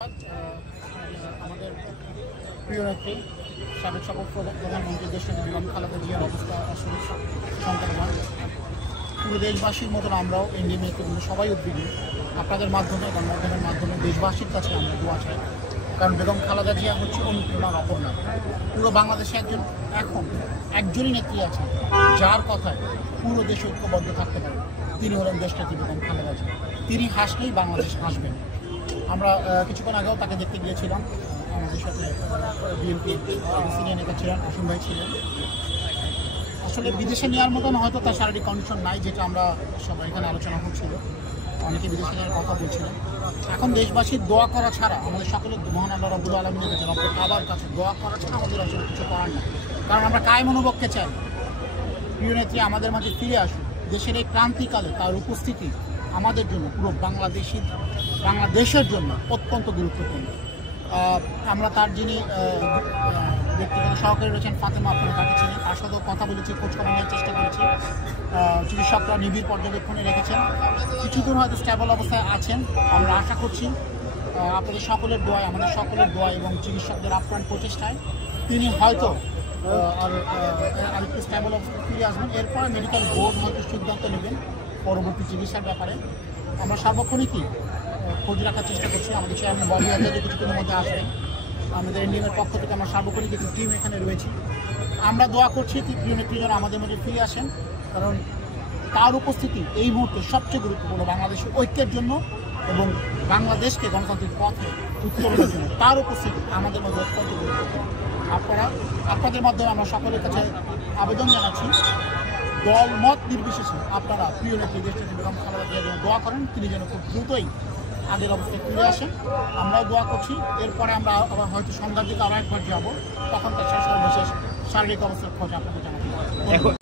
আমাদের প্রিয় নেত্রী সাবেক প্রধানমন্ত্রী দেশনেত্রী বেগম খালেদা জিয়ার অবস্থা আসলে সংকটময়। পুরো দেশবাসীর মতন আমরাও এনডিএ নেতৃবৃন্দ সবাই উদ্বিগ্ন। আপনাদের মাধ্যমে গণমাধ্যমের মাধ্যমে দেশবাসীর কাছে আমরা দোয়া চাই, কারণ বেগম খালেদা জিয়া হচ্ছে অনুপ্রেরণার অপর নাম। পুরো বাংলাদেশে এখন একজনই নেত্রী আছে যার কথায় পুরো দেশ ঐক্যবদ্ধ থাকতে পারে, তিনি হলেন দেশনেত্রী বেগম খালেদা জিয়া। তিনি হাসলেই বাংলাদেশ হাসবেন। আমরা কিছুক্ষণ আগেও তাকে দেখতে গিয়েছিলাম, আমাদের সাথে বিএনপি সিনিয়র নেতা ছিলেন, অসীম ভাই ছিলেন। আসলে বিদেশে নেওয়ার মতন হয়তো তার শারীরিক কন্ডিশন নাই, যেটা আমরা সবাই এখানে আলোচনা হচ্ছিল, অনেকে বিদেশে নেওয়ার কথা বলছিলেন। এখন দেশবাসীর দোয়া করা ছাড়া, আমাদের সকলের মহান আল্লাহ রাব্বুল আলামিনের কাছে, রব্বুল কাবার কাছে দোয়া করা ছাড়া আমাদের আসলে কিছু করার না। কারণ আমরা কায়েম অনুভবকে চাই প্রিয় নেত্রী আমাদের মাঝে ফিরে আসুক। দেশের এই ক্রান্তিকালে তার উপস্থিতি আমাদের জন্য, পুরো বাংলাদেশের জন্য অত্যন্ত গুরুত্বপূর্ণ। আমরা তার যিনি ব্যক্তিগত সহকারী রয়েছেন ফাতেমা, আপনারা তাকে চিনি, তার সাথেও কথা বলেছি, খোঁজখবর নেওয়ার চেষ্টা করেছি। চিকিৎসকরা নিবিড় পর্যবেক্ষণে রেখেছেন, কিছু দূর হয়তো স্টেবল অবস্থায় আছেন। আমরা আশা করছি আপনাদের সকলের দোয়ায়, আমাদের সকলের দোয়ায় এবং চিকিৎসকদের আপ্রাণ প্রচেষ্টায় তিনি হয়তো আরেকটু স্টেবল অবস্থায় ফিরে আসবেন। এরপরে মেডিকেল বোর্ড হয়তো সিদ্ধান্ত নেবেন পরবর্তী চিকিৎসার ব্যাপারে। আমরা সার্বক্ষণিকই খোঁজ রাখার চেষ্টা করছি। আমাদের চেয়ারম্যান ববি আজাদ কিছুদিনের মধ্যে আসবেন। আমাদের এনডিএমের পক্ষ থেকে আমরা সার্বক্ষণিক একটি টিম এখানে রয়েছি। আমরা দোয়া করছি প্রিয় নেত্রী যেন আমাদের মধ্যে ফিরে আসেন, কারণ তার উপস্থিতি এই মুহূর্তে সবচেয়ে গুরুত্বপূর্ণ বাংলাদেশের ঐক্যের জন্য এবং বাংলাদেশকে গণতান্ত্রিক পথে উত্তরণের জন্য তার উপস্থিতি আমাদের মধ্যে অত্যন্ত গুরুত্বপূর্ণ। আপনাদের মাধ্যমে আমরা সকলের কাছে আবেদন জানাচ্ছি, দল মত নির্বিশেষে আপনারা প্রিয় নেত্রী দেশনেত্রী বেগম খালেদা জিয়ার জন্য দোয়া করেন, তিনি যেন খুব দ্রুতই আগের অবস্থায় ফিরে আসেন। আমরাও দোয়া করছি। এরপরে আমরা আবার হয়তো সন্ধ্যার দিকে আবার একবার যাবো, তখন তার বিশেষ শারীরিক অবস্থার খোঁজ আপনাকে জানাবো।